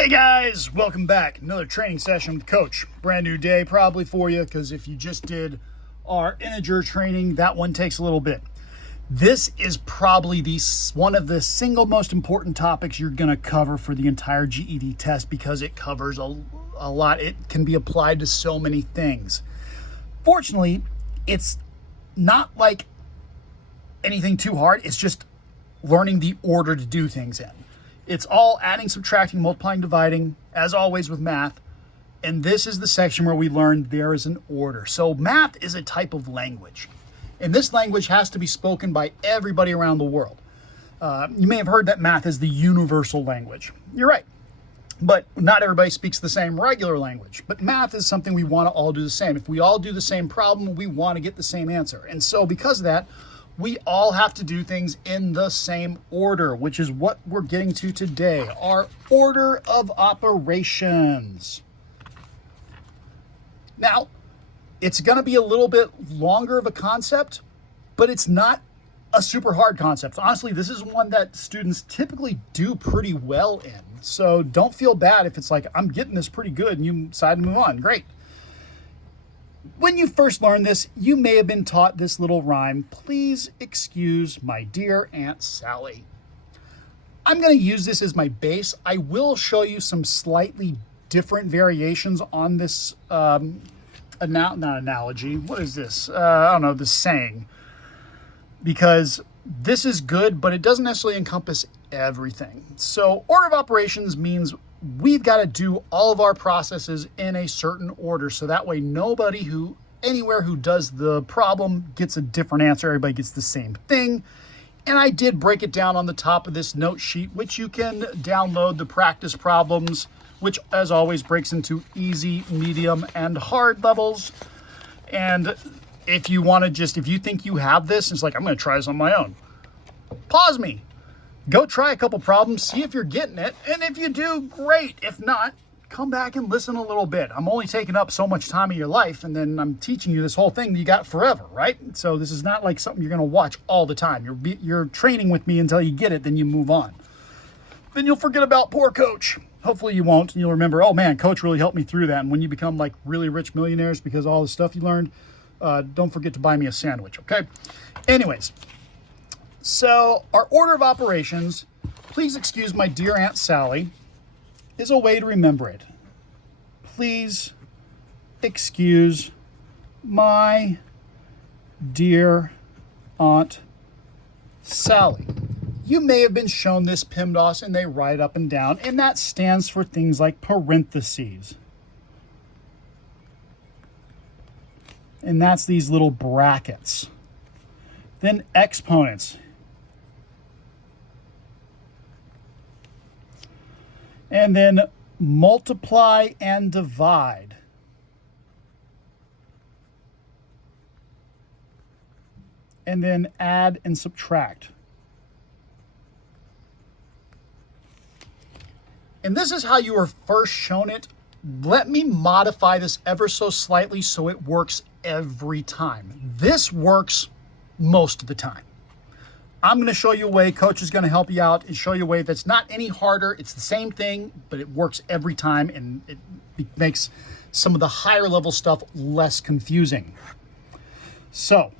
Hey guys, welcome back. Another training session with Coach. Brand new day probably for you, because if you just did our integer training, that one takes a little bit. This is probably one of the single most important topics you're going to cover for the entire GED test, because it covers a lot. It can be applied to so many things. Fortunately, it's not like anything too hard. It's just learning the order to do things in. It's all adding, subtracting, multiplying, dividing, as always with math. And this is the section where we learn there is an order. So math is a type of language. And this language has to be spoken by everybody around the world. You may have heard that math is the universal language. You're right. But not everybody speaks the same regular language. But math is something we want to all do the same. If we all do the same problem, we want to get the same answer. And so because of that, we all have to do things in the same order, which is what we're getting to today, our order of operations. Now, it's going to be a little bit longer of a concept, but it's not a super hard concept. Honestly, this is one that students typically do pretty well in. So don't feel bad if it's like, I'm getting this pretty good and you decide to move on. Great. When you first learned this, you may have been taught this little rhyme, "Please excuse my dear Aunt Sally." I'm going to use this as my base. I will show you some slightly different variations on this, not analogy. What is this? I don't know, this saying. Because this is good, but it doesn't necessarily encompass everything. So order of operations means we've got to do all of our processes in a certain order, so that way nobody anywhere who does the problem gets a different answer. Everybody gets the same thing. And I did break it down on the top of this note sheet, which you can download the practice problems, which as always breaks into easy, medium, and hard levels. And if you want to if you think you have this, it's like, I'm going to try this on my own. Pause me. Go try a couple problems, see if you're getting it, and if you do, great. If not, come back and listen a little bit. I'm only taking up so much time of your life, and then I'm teaching you this whole thing you got forever, right? So this is not like something you're going to watch all the time. You're training with me until you get it, then you move on. Then you'll forget about poor Coach. Hopefully you won't, and you'll remember, oh man, Coach really helped me through that. And when you become like really rich millionaires because of all the stuff you learned, don't forget to buy me a sandwich, okay? Anyways. So our order of operations, "Please excuse my dear Aunt Sally," is a way to remember it. Please excuse my dear Aunt Sally. You may have been shown this PEMDAS and they write up and down, and that stands for things like parentheses. And that's these little brackets. Then exponents. And then multiply and divide. And then add and subtract. And this is how you were first shown it. Let me modify this ever so slightly so it works every time. This works most of the time. I'm going to show you a way. Coach is going to help you out and show you a way that's not any harder. It's the same thing, but it works every time, and it makes some of the higher level stuff less confusing. So,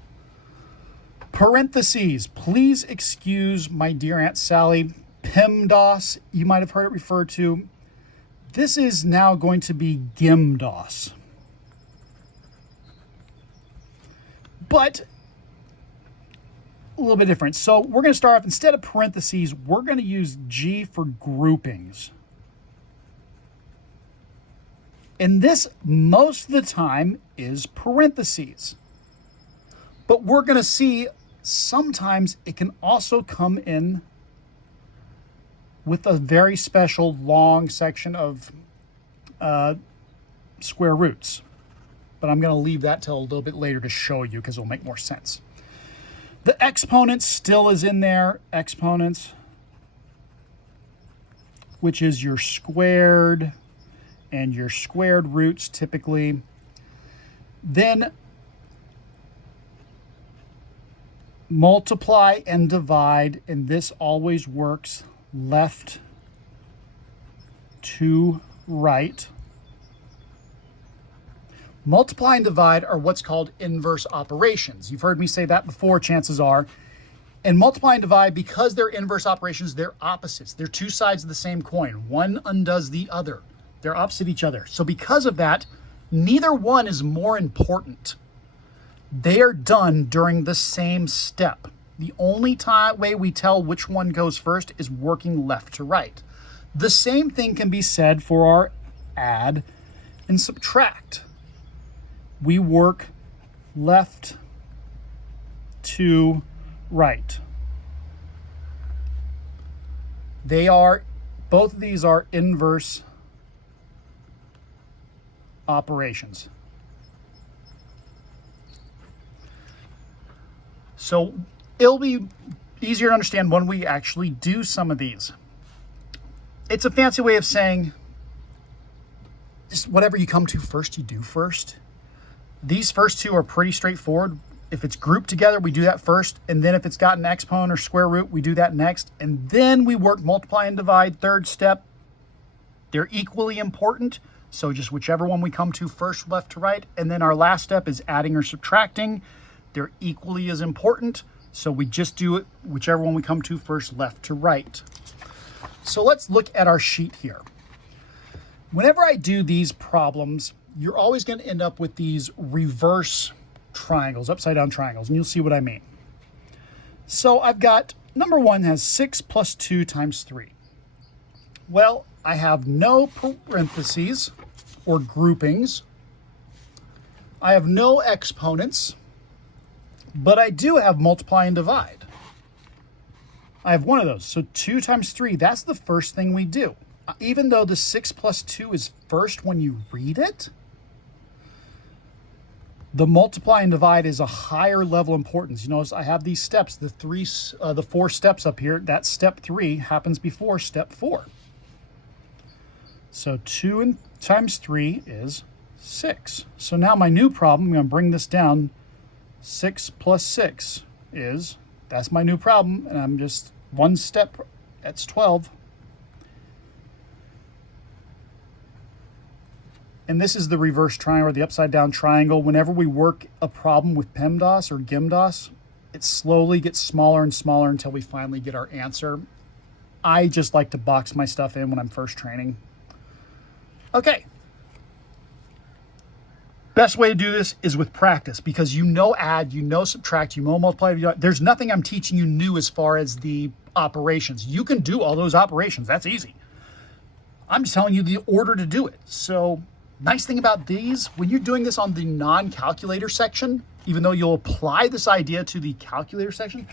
parentheses, "Please excuse my dear Aunt Sally." PEMDAS, you might have heard it referred to. This is now going to be GEMDAS. But a little bit different. So we're going to start off, instead of parentheses, we're going to use G for groupings. And this, most of the time, is parentheses. But we're going to see sometimes it can also come in with a very special long section of square roots. But I'm going to leave that till a little bit later to show you, because it'll make more sense. The exponent still is in there, exponents, which is your squared and your squared roots typically. Then multiply and divide, and this always works left to right. Multiply and divide are what's called inverse operations. You've heard me say that before, chances are. And multiply and divide, because they're inverse operations, they're opposites. They're two sides of the same coin. One undoes the other. They're opposite each other. So because of that, neither one is more important. They are done during the same step. The only way we tell which one goes first is working left to right. The same thing can be said for our add and subtract. We work left to right. Both of these are inverse operations. So it'll be easier to understand when we actually do some of these. It's a fancy way of saying just whatever you come to first, you do first. These first two are pretty straightforward. If it's grouped together, we do that first. And then if it's got an exponent or square root, we do that next. And then we work multiply and divide, third step. They're equally important. So just whichever one we come to first, left to right. And then our last step is adding or subtracting. They're equally as important. So we just do it whichever one we come to first, left to right. So let's look at our sheet here. Whenever I do these problems, you're always going to end up with these reverse triangles, upside down triangles, and you'll see what I mean. So I've got, number one has 6 plus 2 times 3. Well, I have no parentheses or groupings. I have no exponents, but I do have multiply and divide. I have one of those. So 2 times 3, that's the first thing we do. Even though the 6 plus 2 is first when you read it, the multiply and divide is a higher level importance. You notice I have these steps, the 4 steps up here. That step 3 happens before step 4. So 2 times 3 is 6. So now my new problem, I'm going to bring this down. 6 plus 6 is, that's my new problem, and I'm just one step, that's 12. And this is the reverse triangle, or the upside down triangle. Whenever we work a problem with PEMDAS or GIMDAS, it slowly gets smaller and smaller until we finally get our answer. I just like to box my stuff in when I'm first training. Okay. Best way to do this is with practice, because you know add, you know subtract, you know multiply. There's nothing I'm teaching you new as far as the operations. You can do all those operations. That's easy. I'm just telling you the order to do it. So nice thing about these, when you're doing this on the non-calculator section, even though you'll apply this idea to the calculator section,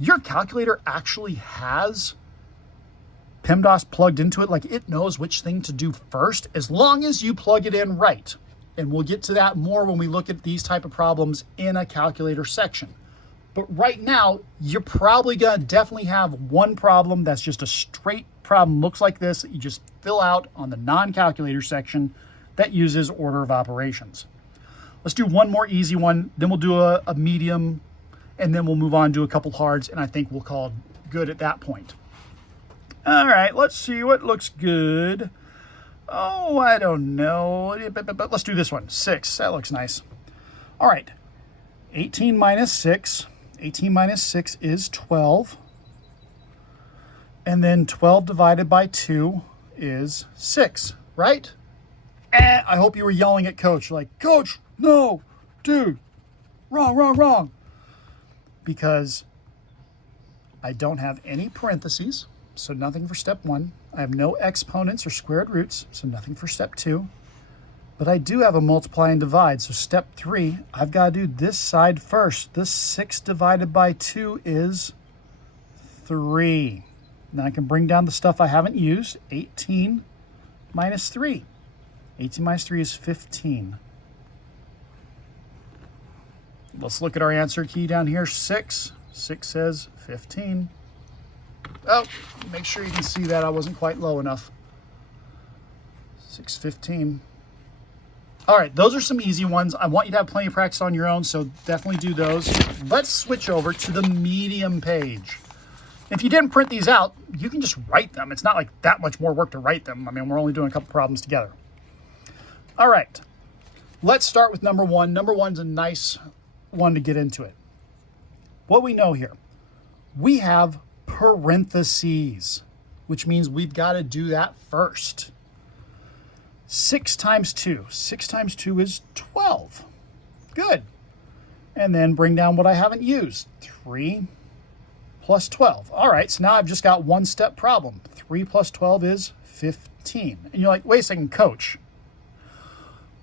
your calculator actually has PEMDAS plugged into it. Like, it knows which thing to do first, as long as you plug it in right. And we'll get to that more when we look at these type of problems in a calculator section. But right now, you're probably gonna definitely have one problem that's just a straight problem, looks like this, that you just fill out on the non-calculator section that uses order of operations. Let's do one more easy one, then we'll do a medium, and then we'll move on to a couple hards, and I think we'll call it good at that point. All right, let's see what looks good. Oh, I don't know, but let's do this one. 6, that looks nice. All right, 18 minus 6. 18 minus 6 is 12. And then 12 divided by 2 is 6, right? I hope you were yelling at Coach, like, Coach, no, dude, wrong, wrong, wrong. Because I don't have any parentheses, so nothing for step 1. I have no exponents or squared roots, so nothing for step 2. But I do have a multiply and divide, so step 3, I've got to do this side first. This 6 divided by 2 is 3. Now I can bring down the stuff I haven't used. 18 minus 3. 18 minus 3 is 15. Let's look at our answer key down here, 6. 6 says 15. Oh, make sure you can see that I wasn't quite low enough. 6:15. All right, those are some easy ones. I want you to have plenty of practice on your own, so definitely do those. Let's switch over to the medium page. If you didn't print these out, you can just write them. It's not like that much more work to write them. I mean, we're only doing a couple problems together. All right, let's start with number one. Number one's a nice one to get into it. What we know here, we have parentheses, which means we've got to do that first. 6 times 2. 6 times 2 is 12. Good. And then bring down what I haven't used. 3 plus 12. All right, so now I've just got one step problem. 3 plus 12 is 15. And you're like, wait a second, coach.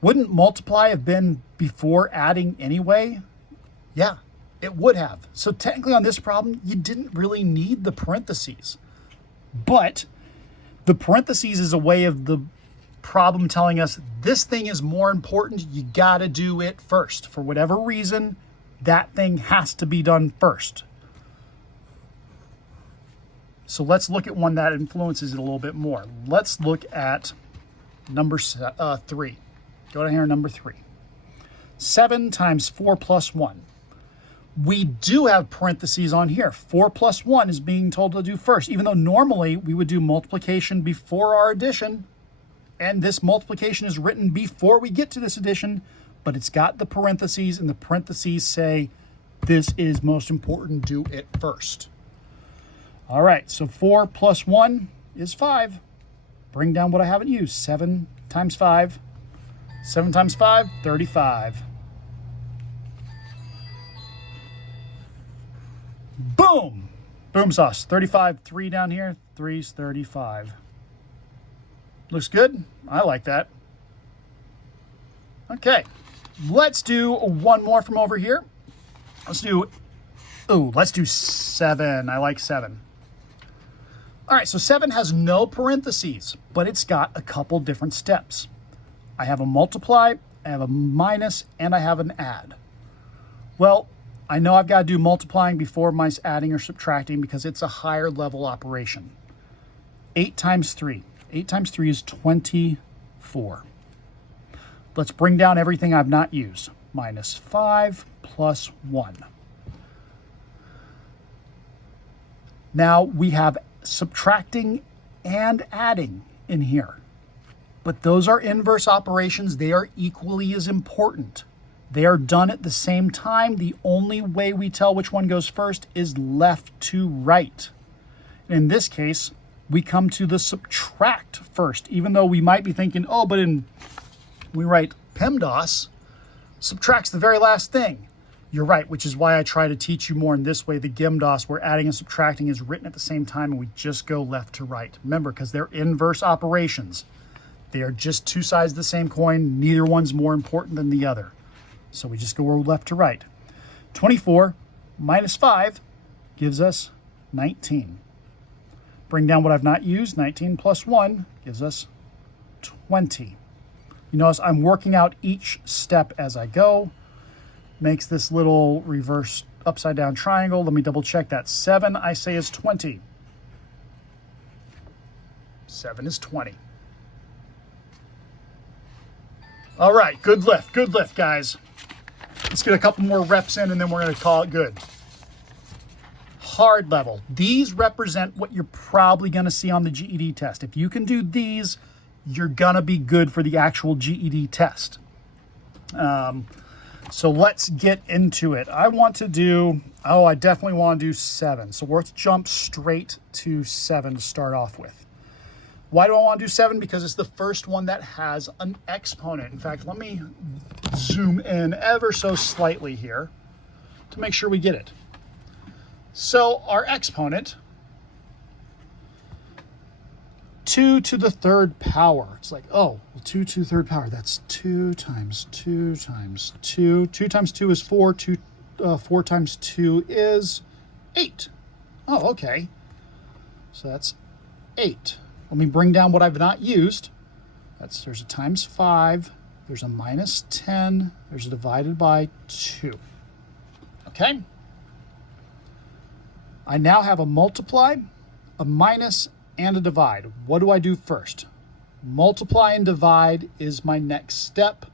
Wouldn't multiply have been before adding anyway? Yeah, it would have. So technically on this problem, you didn't really need the parentheses. But the parentheses is a way of the problem telling us this thing is more important. You got to do it first. For whatever reason, that thing has to be done first. So let's look at one that influences it a little bit more. Let's look at number 3. Go down here, number 3. 7 times 4 plus 1. We do have parentheses on here. 4 plus 1 is being told to do first, even though normally we would do multiplication before our addition. And this multiplication is written before we get to this addition, but it's got the parentheses, and the parentheses say this is most important, do it first. All right, so 4 plus 1 is 5. Bring down what I haven't used. 7 times 5. 7 times 5, 35. Boom! Boom sauce. 35, 3 down here. 3's 35. Looks good. I like that. Okay, let's do one more from over here. Let's do 7. I like 7. All right, so 7 has no parentheses, but it's got a couple different steps. I have a multiply, I have a minus, and I have an add. Well, I know I've got to do multiplying before my adding or subtracting because it's a higher level operation. 8 times 3. 8 times 3 is 24. Let's bring down everything I've not used. Minus 5 plus 1. Now we have subtracting and adding in here. But those are inverse operations. They are equally as important. They are done at the same time. The only way we tell which one goes first is left to right. In this case, we come to the subtract first, even though we might be thinking, oh, but we write PEMDAS, subtracts the very last thing. You're right, which is why I try to teach you more in this way, the GEMDAS, where adding and subtracting is written at the same time and we just go left to right. Remember, because they're inverse operations. They are just two sides of the same coin. Neither one's more important than the other. So we just go left to right. 24 minus 5 gives us 19. Bring down what I've not used. 19 plus 1 gives us 20. You notice I'm working out each step as I go. Makes this little reverse upside down triangle. Let me double check that. 7 I say is 20. 7 is 20. All right, good lift, guys. Let's get a couple more reps in and then we're going to call it good. Hard level. These represent what you're probably going to see on the GED test. If you can do these, you're going to be good for the actual GED test. So let's get into it. I definitely want to do 7. So let's jump straight to 7 to start off with. Why do I want to do 7? Because it's the first one that has an exponent. In fact, let me zoom in ever so slightly here to make sure we get it. So our exponent, 2 to the 3rd power. It's like, oh, well, 2 to the 3rd power. That's 2 times 2 times 2. 2 times 2 is 4. 4 times 2 is 8. Oh, okay. So that's 8. Let me bring down what I've not used. There's a times 5. There's a minus 10. There's a divided by 2. Okay? I now have a multiply, a minus, and a divide. What do I do first? Multiply and divide is my next step,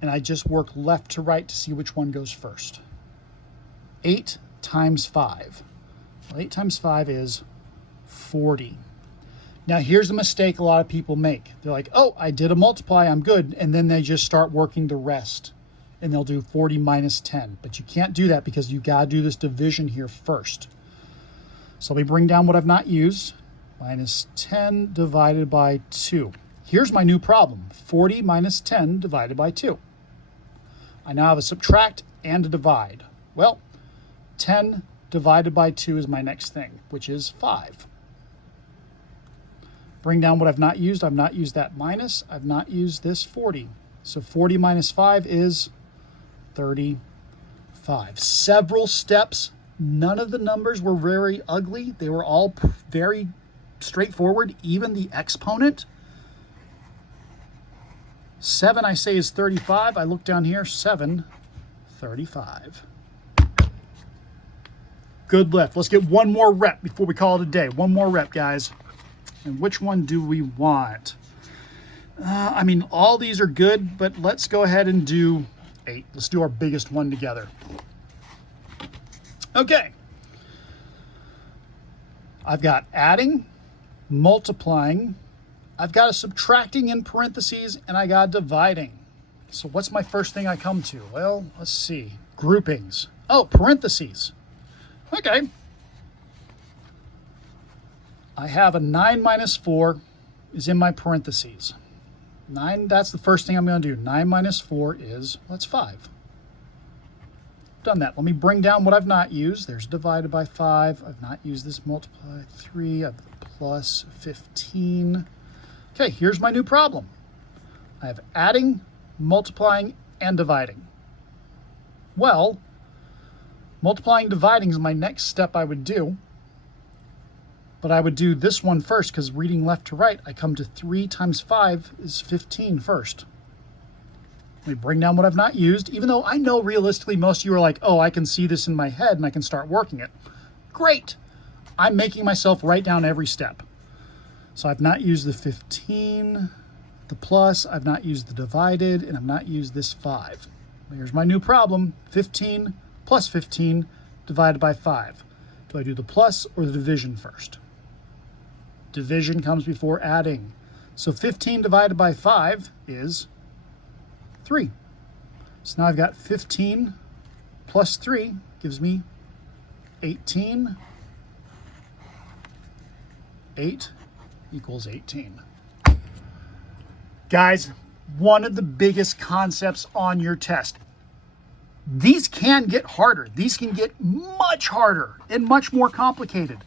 and I just work left to right to see which one goes first. 8 times 5. Well, 8 times 5 is 40. Now here's a mistake a lot of people make. They're like, oh, I did a multiply, I'm good. And then they just start working the rest. And they'll do 40 minus 10. But you can't do that because you gotta do this division here first. So let me bring down what I've not used. Minus 10 divided by 2. Here's my new problem. 40 minus 10 divided by 2. I now have a subtract and a divide. Well, 10 divided by 2 is my next thing, which is 5. Bring down what I've not used. I've not used that minus. I've not used this 40. So 40 minus 5 is 35. Several steps. None of the numbers were very ugly. They were all very straightforward. Even the exponent. 7 I say is 35. I look down here. 7, 35. Good lift. Let's get one more rep before we call it a day. One more rep, guys. And which one do we want? I mean, all these are good, but let's go ahead and do 8. Let's do our biggest one together. Okay. I've got adding, multiplying, I've got a subtracting in parentheses, and I got dividing. So what's my first thing I come to? Well, let's see. Groupings. Oh, parentheses. Okay. I have a 9 minus 4 is in my parentheses. 9, that's the first thing I'm going to do. 9 minus 4 is, that's 5. Done that. Let me bring down what I've not used. There's divided by 5. I've not used this multiply 3. I've plus 15. Okay, here's my new problem. I have adding, multiplying, and dividing. Well, multiplying, dividing is my next step I would do. But I would do this one first because reading left to right, I come to 3 times 5 is 15 first. Let me bring down what I've not used, even though I know realistically most of you are like, oh, I can see this in my head and I can start working it. Great. I'm making myself write down every step. So I've not used the 15, the plus, I've not used the divided, and I've not used this 5. Here's my new problem. 15 plus 15 divided by 5. Do I do the plus or the division first? Division comes before adding. So 15 divided by 5 is 3. So now I've got 15 plus 3 gives me 18. 8 equals 18. Guys, one of the biggest concepts on your test. These can get harder. These can get much harder and much more complicated.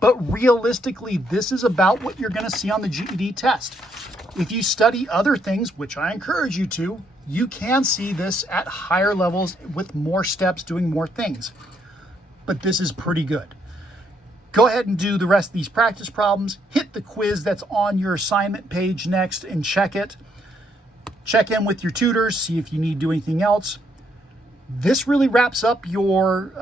But realistically, this is about what you're going to see on the GED test. If you study other things, which I encourage you to, you can see this at higher levels with more steps, doing more things. But this is pretty good. Go ahead and do the rest of these practice problems. Hit the quiz that's on your assignment page next and check it. Check in with your tutors, see if you need to do anything else. This really wraps up your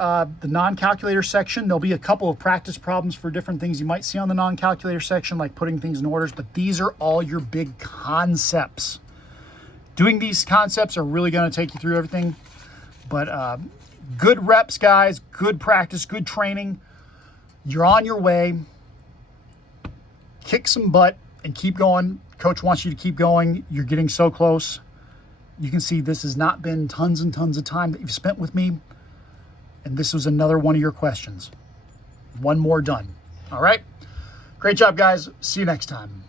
the non-calculator section. There'll be a couple of practice problems for different things you might see on the non-calculator section, like putting things in orders, but these are all your big concepts. Doing these concepts are really going to take you through everything. But good reps, guys, good practice, good training. You're on your way. Kick some butt and keep going. Coach wants you to keep going. You're getting so close. You can see this has not been tons and tons of time that you've spent with me. And this was another one of your questions. One more done. All right. Great job, guys. See you next time.